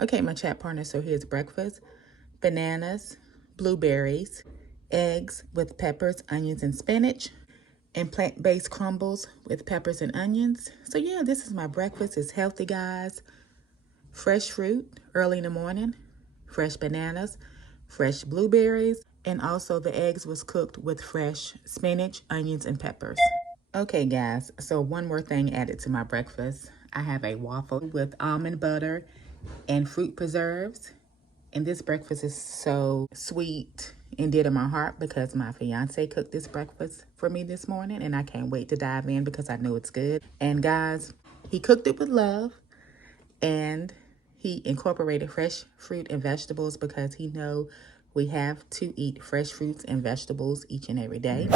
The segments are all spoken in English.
Okay, my chat partner, so here's breakfast. Bananas, blueberries, eggs with peppers, onions, and spinach, and plant-based crumbles with peppers and onions. So yeah, this is my breakfast. It's healthy, guys. Fresh fruit early in the morning, fresh bananas, fresh blueberries, and also the eggs was cooked with fresh spinach, onions, and peppers. Okay, guys, so one more thing added to my breakfast. I have a waffle with almond butter and fruit preserves. And this breakfast is so sweet and dear to my heart because my fiance cooked this breakfast for me this morning, and I can't wait to dive in because I know it's good. And guys, he cooked it with love, and he incorporated fresh fruit and vegetables because he know we have to eat fresh fruits and vegetables each and every day.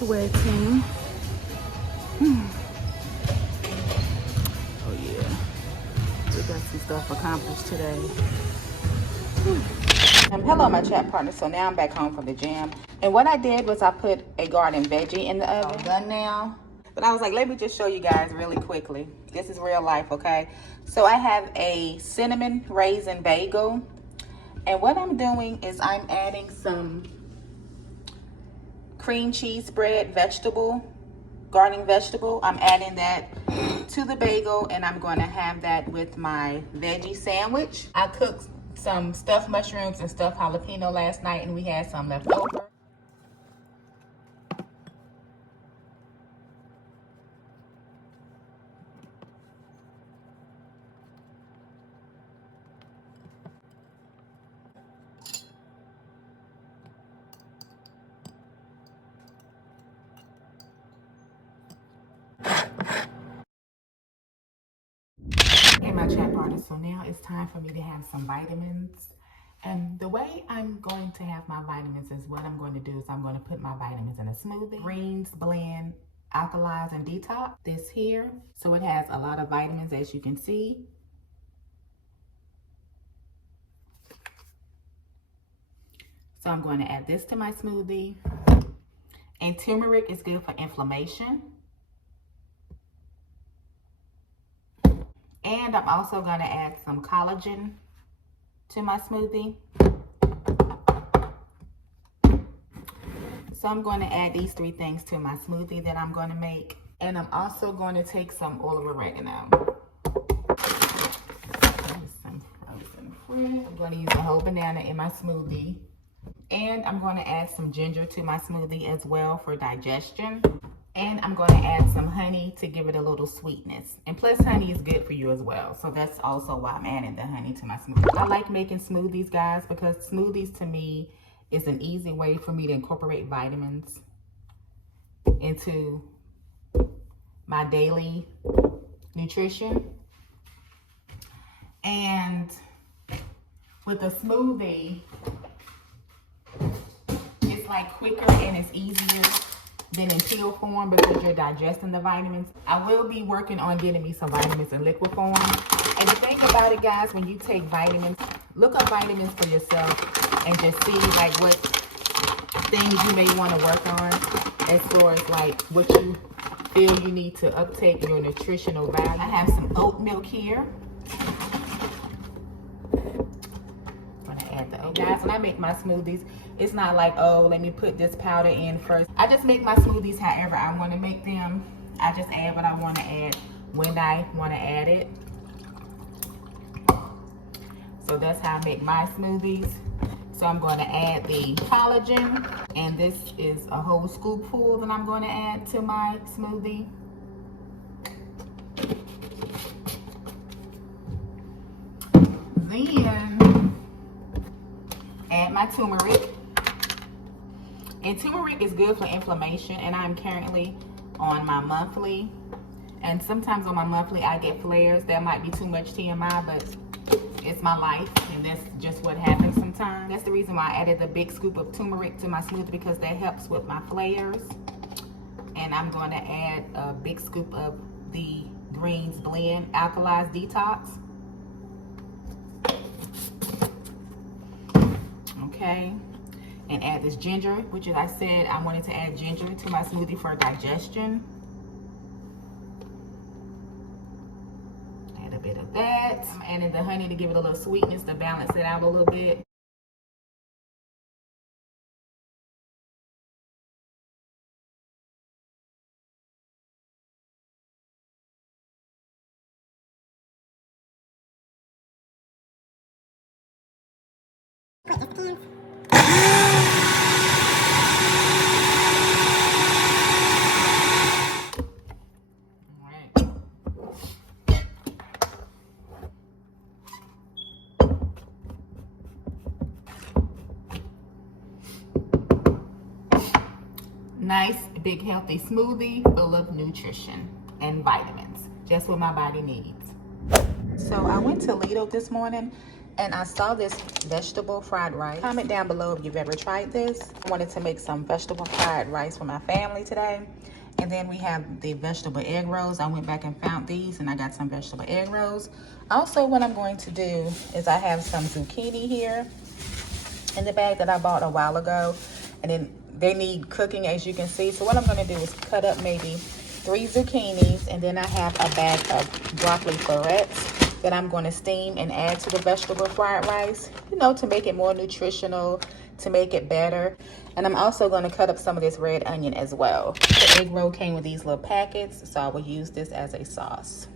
Sweating. Oh yeah, we got some stuff accomplished today. Hello, my chat partner. So now I'm back home from the gym. And what I did was I put a garden veggie in the oven. Done now. But I was like, let me just show you guys really quickly. This is real life, okay? So I have a cinnamon raisin bagel. And what I'm doing is I'm adding some cream cheese spread garden vegetable. I'm adding that to the bagel, and I'm going to have that with my veggie sandwich. I cooked some stuffed mushrooms and stuffed jalapeno last night, and we had some left over. Okay, my chat partners, so now it's time for me to have some vitamins. And the way I'm going to have my vitamins is what I'm going to do is I'm going to put my vitamins in a smoothie. Greens blend, alkalize, and detox. This here, so it has a lot of vitamins, as you can see. So I'm going to add this to my smoothie. And turmeric is good for inflammation. And I'm also going to add some collagen to my smoothie. So I'm going to add these 3 things to my smoothie that I'm going to make. And I'm also going to take some oil of oregano. Some frozen fruit. I'm going to use a whole banana in my smoothie. And I'm going to add some ginger to my smoothie as well for digestion. And I'm going to add some honey to give it a little sweetness. And plus, honey is good for you as well. So that's also why I'm adding the honey to my smoothie. I like making smoothies, guys, because smoothies to me is an easy way for me to incorporate vitamins into my daily nutrition. And with a smoothie, it's like quicker and it's easier than in pill form because you're digesting the vitamins. I will be working on getting me some vitamins in liquid form. And the thing about it, guys, when you take vitamins, look up vitamins for yourself and just see like what things you may want to work on as far as like what you feel you need to uptake your nutritional value. I have some oat milk here. And guys, when I make my smoothies, it's not like, oh, let me put this powder in first. I just make my smoothies however I want to make them. I just add what I want to add when I want to add it. So that's how I make my smoothies. So I'm going to add the collagen, and this is a whole scoopful that I'm going to add to my smoothie. Then add my turmeric. And turmeric is good for inflammation, and I'm currently on my monthly. And sometimes on my monthly I get flares. That might be too much TMI, but it's my life, and that's just what happens sometimes. That's the reason why I added the big scoop of turmeric to my smoothie, because that helps with my flares. And I'm going to add a big scoop of the greens blend alkalized detox. Okay, and add this ginger, which, as I said, I wanted to add ginger to my smoothie for digestion. Add a bit of that. I'm adding the honey to give it a little sweetness to balance it out a little bit. Nice, big, healthy smoothie full of nutrition and vitamins. Just what my body needs. So I went to Lidl this morning and I saw this vegetable fried rice. Comment down below if you've ever tried this. I wanted to make some vegetable fried rice for my family today. And then we have the vegetable egg rolls. I went back and found these, and I got some vegetable egg rolls. Also, what I'm going to do is I have some zucchini here in the bag that I bought a while ago. And then they need cooking, as you can see. So what I'm going to do is cut up maybe 3 zucchinis, and then I have a bag of broccoli florets that I'm going to steam and add to the vegetable fried rice, you know, to make it more nutritional, to make it better. And I'm also going to cut up some of this red onion as well. The egg roll came with these little packets, so I will use this as a sauce.